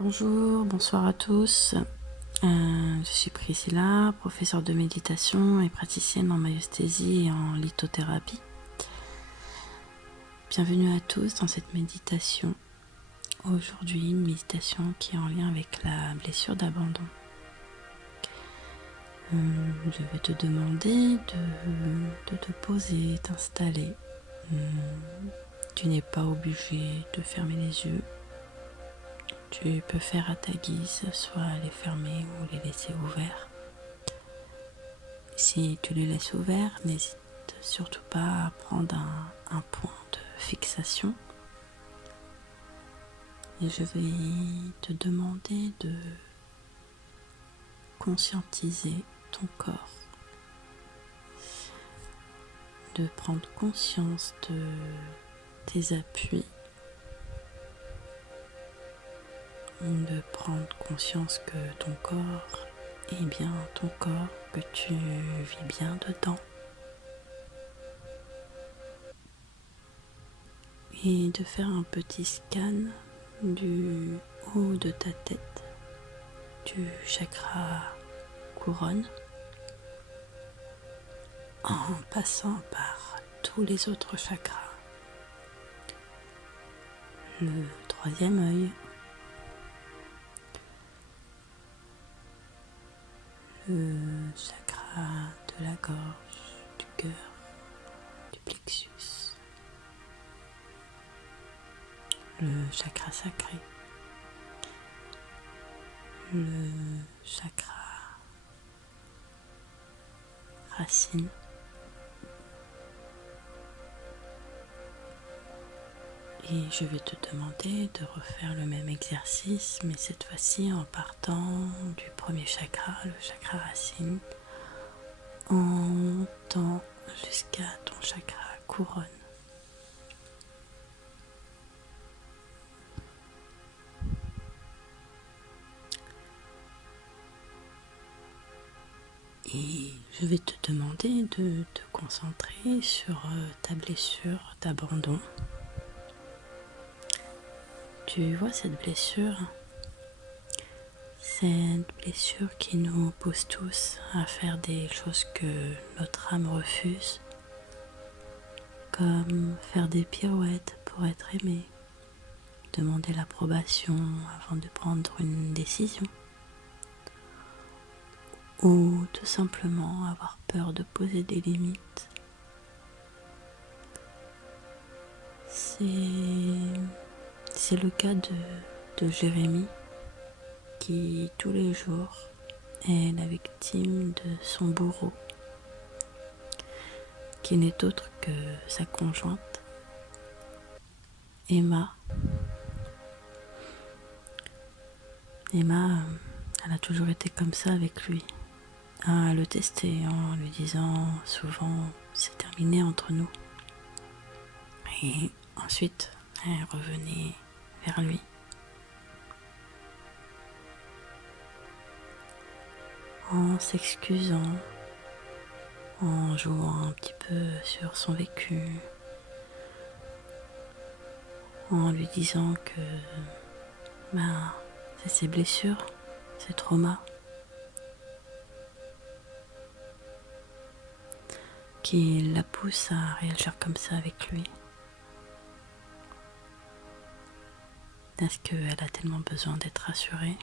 Bonjour, bonsoir à tous. Je suis Priscilla, professeure de méditation et praticienne en maïesthésie et en lithothérapie. Bienvenue à tous dans cette méditation. Aujourd'hui, une méditation qui est en lien avec la blessure d'abandon. Je vais te demander de te poser, t'installer. Tu n'es pas obligé de fermer les yeux. Tu peux faire à ta guise, soit les fermer ou les laisser ouverts. Si tu les laisses ouverts, n'hésite surtout pas à prendre un point de fixation. Et je vais te demander de conscientiser ton corps, de prendre conscience de tes appuis, de prendre conscience que ton corps est bien ton corps, que tu vis bien dedans. Et de faire un petit scan du haut de ta tête, du chakra couronne, en passant par tous les autres chakras. Le troisième œil, le chakra de la gorge, du cœur, du plexus, le chakra sacré, le chakra racine, et je vais te demander de refaire le même exercice, mais cette fois-ci en partant du premier chakra, le chakra racine, en montant jusqu'à ton chakra couronne. Et je vais te demander de te concentrer sur ta blessure d'abandon. Tu vois cette blessure qui nous pousse tous à faire des choses que notre âme refuse, comme faire des pirouettes pour être aimé, demander l'approbation avant de prendre une décision, ou tout simplement avoir peur de poser des limites. C'est le cas de Jérémie, qui tous les jours est la victime de son bourreau, qui n'est autre que sa conjointe, Emma. Emma, elle a toujours été comme ça avec lui, à le tester en lui disant souvent « c'est terminé entre nous ». Et ensuite, elle revenait vers lui. En s'excusant, en jouant un petit peu sur son vécu, en lui disant que c'est ses blessures, ses traumas, qui la poussent à réagir comme ça avec lui. Parce qu'elle a tellement besoin d'être rassurée.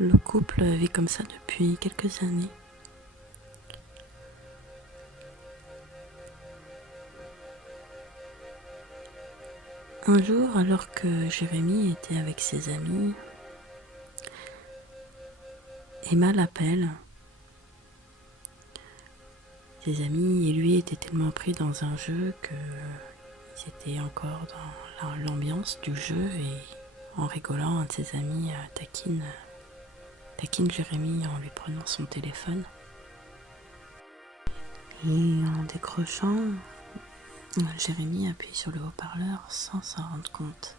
Le couple vit comme ça depuis quelques années. Un jour, alors que Jérémie était avec ses amis, Emma l'appelle. Ses amis et lui étaient tellement pris dans un jeu qu'ils étaient encore dans l'ambiance du jeu, et en rigolant, un de ses amis taquine Jérémie en lui prenant son téléphone. Et en décrochant, Jérémie appuie sur le haut-parleur sans s'en rendre compte.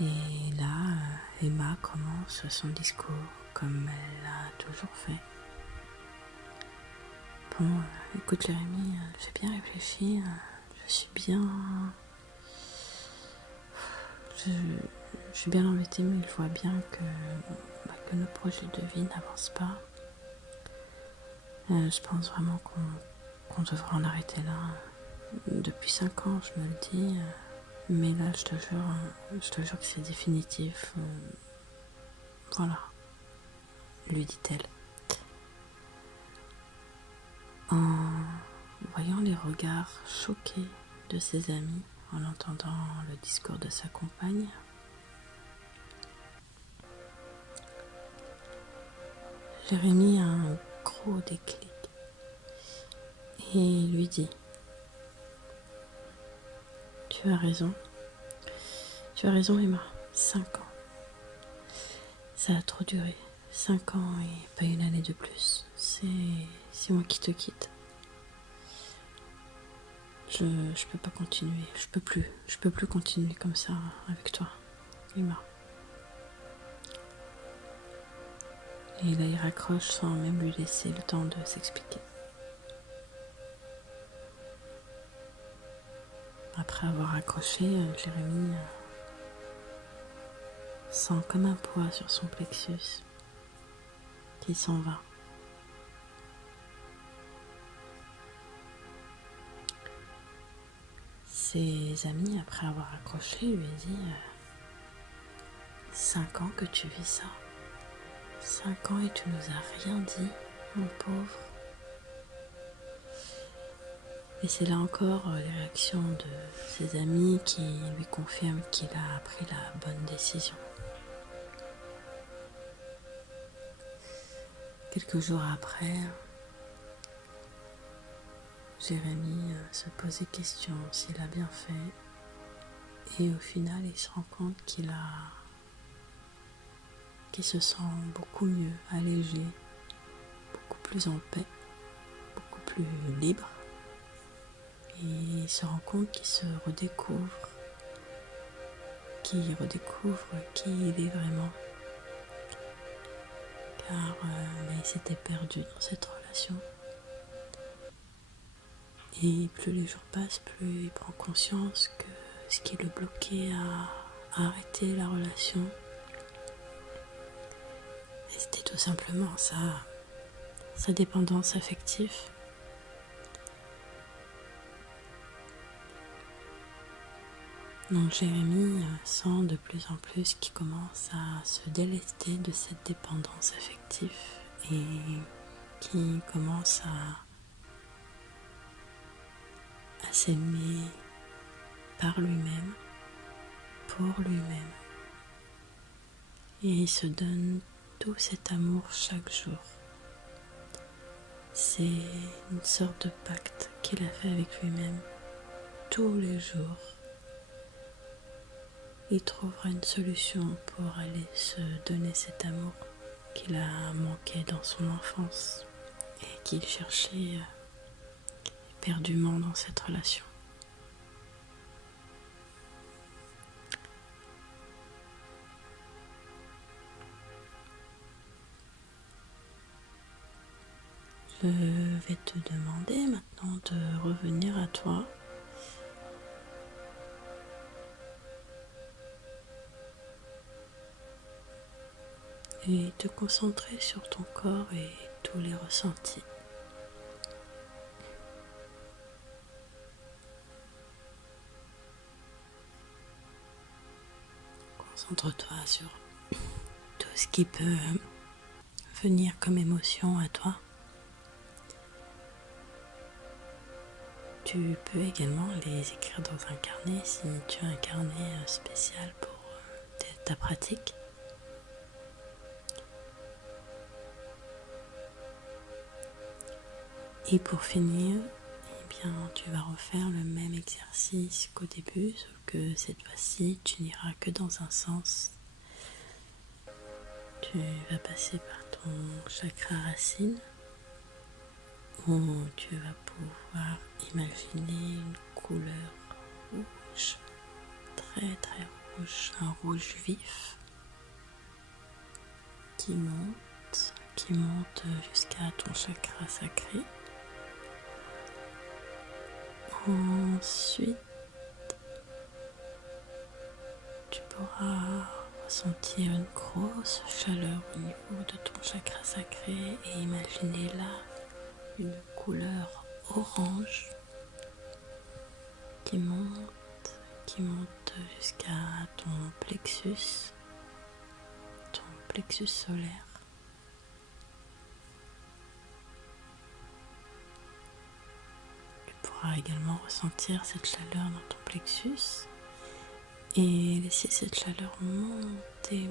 Et là, Emma commence son discours comme elle l'a toujours fait. Bon, écoute Jérémy, j'ai bien réfléchi, je suis bien... Je suis bien embêtée, mais je vois bien que nos projets de vie n'avancent pas. Je pense vraiment qu'on devrait en arrêter là. Depuis 5 ans, je me le dis, mais là, je te jure que c'est définitif. Voilà, lui dit-elle. En voyant les regards choqués de ses amis, en entendant le discours de sa compagne, Jérémy a un gros déclic et lui dit: tu as raison Emma, 5 ans. Ça a trop duré, 5 ans et pas une année de plus. C'est moi qui te quitte. Je peux pas continuer, je peux plus continuer comme ça avec toi, Emma. Et là il raccroche sans même lui laisser le temps de s'expliquer. Après avoir raccroché, Jérémy sent comme un poids sur son plexus qui s'en va. Ses amis, après avoir raccroché, lui disent 5 ans que tu vis ça. 5 ans et tu nous as rien dit, mon pauvre. Et c'est là encore les réactions de ses amis qui lui confirment qu'il a pris la bonne décision. Quelques jours après, Jérémy se pose des questions s'il a bien fait. Et au final, il se rend compte qu'il se sent beaucoup mieux, allégé, beaucoup plus en paix, beaucoup plus libre. Et il se rend compte qu'il se redécouvre, qui il est vraiment. Car il s'était perdu dans cette relation. Et plus les jours passent, plus il prend conscience que ce qui le bloquait à arrêter la relation, c'était tout simplement sa dépendance affective. Donc Jérémy sent de plus en plus qu'il commence à se délester de cette dépendance affective et qui commence à s'aimer par lui-même, pour lui-même. Et il se donne tout cet amour chaque jour. C'est une sorte de pacte qu'il a fait avec lui-même. Tous les jours, il trouvera une solution pour aller se donner cet amour qu'il a manqué dans son enfance et qu'il cherchait éperdument dans cette relation. Je vais te demander maintenant de revenir à toi. Et te concentrer sur ton corps et tous les ressentis. Concentre-toi sur tout ce qui peut venir comme émotion à toi. Tu peux également les écrire dans un carnet si tu as un carnet spécial pour ta pratique. Et pour finir, tu vas refaire le même exercice qu'au début, sauf que cette fois-ci, tu n'iras que dans un sens. Tu vas passer par ton chakra racine, où tu vas pouvoir imaginer une couleur rouge, très très rouge, un rouge vif, qui monte jusqu'à ton chakra sacré. Ensuite, tu pourras ressentir une grosse chaleur au niveau de ton chakra sacré et imaginer là une couleur orange qui monte jusqu'à ton plexus solaire. Tu pourras également ressentir cette chaleur dans ton plexus et laisser cette chaleur monter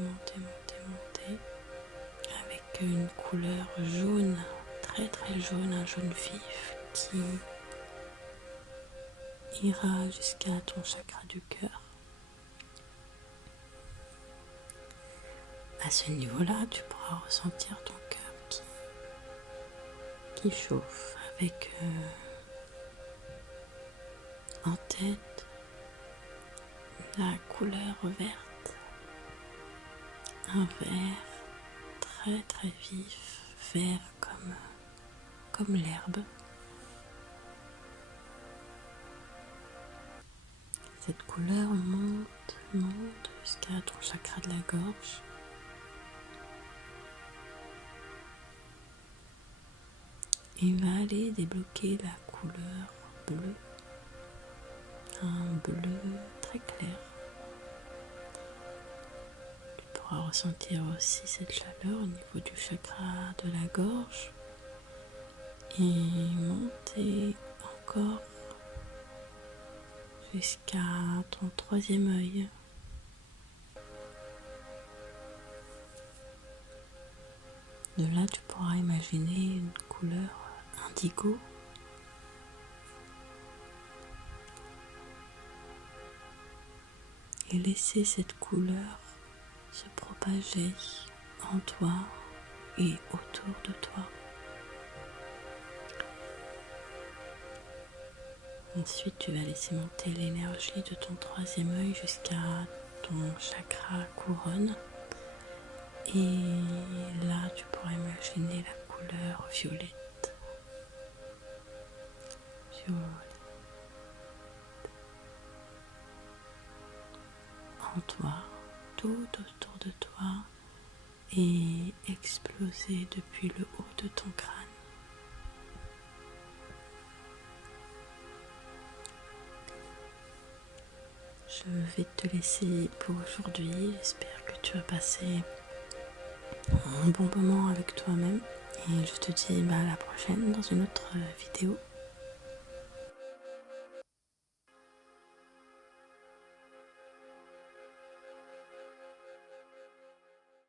avec une couleur jaune, très très jaune, un jaune vif qui ira jusqu'à ton chakra du cœur. À ce niveau-là, tu pourras ressentir ton cœur qui chauffe avec en tête la couleur verte, un vert très très vif, vert comme l'herbe. Cette couleur monte jusqu'à ton chakra de la gorge. Et va aller débloquer la couleur bleue, un bleu très clair. Tu pourras ressentir aussi cette chaleur au niveau du chakra de la gorge et monter encore jusqu'à ton troisième œil. De là, tu pourras imaginer une couleur indigo. Et laisser cette couleur se propager en toi et autour de toi. Ensuite, tu vas laisser monter l'énergie de ton troisième œil jusqu'à ton chakra couronne. Et là, tu pourras imaginer la couleur violette. En toi, tout autour de toi, et exploser depuis le haut de ton crâne. Je vais te laisser pour aujourd'hui. J'espère que tu as passé un bon moment avec toi-même. Et je te dis à la prochaine dans une autre vidéo.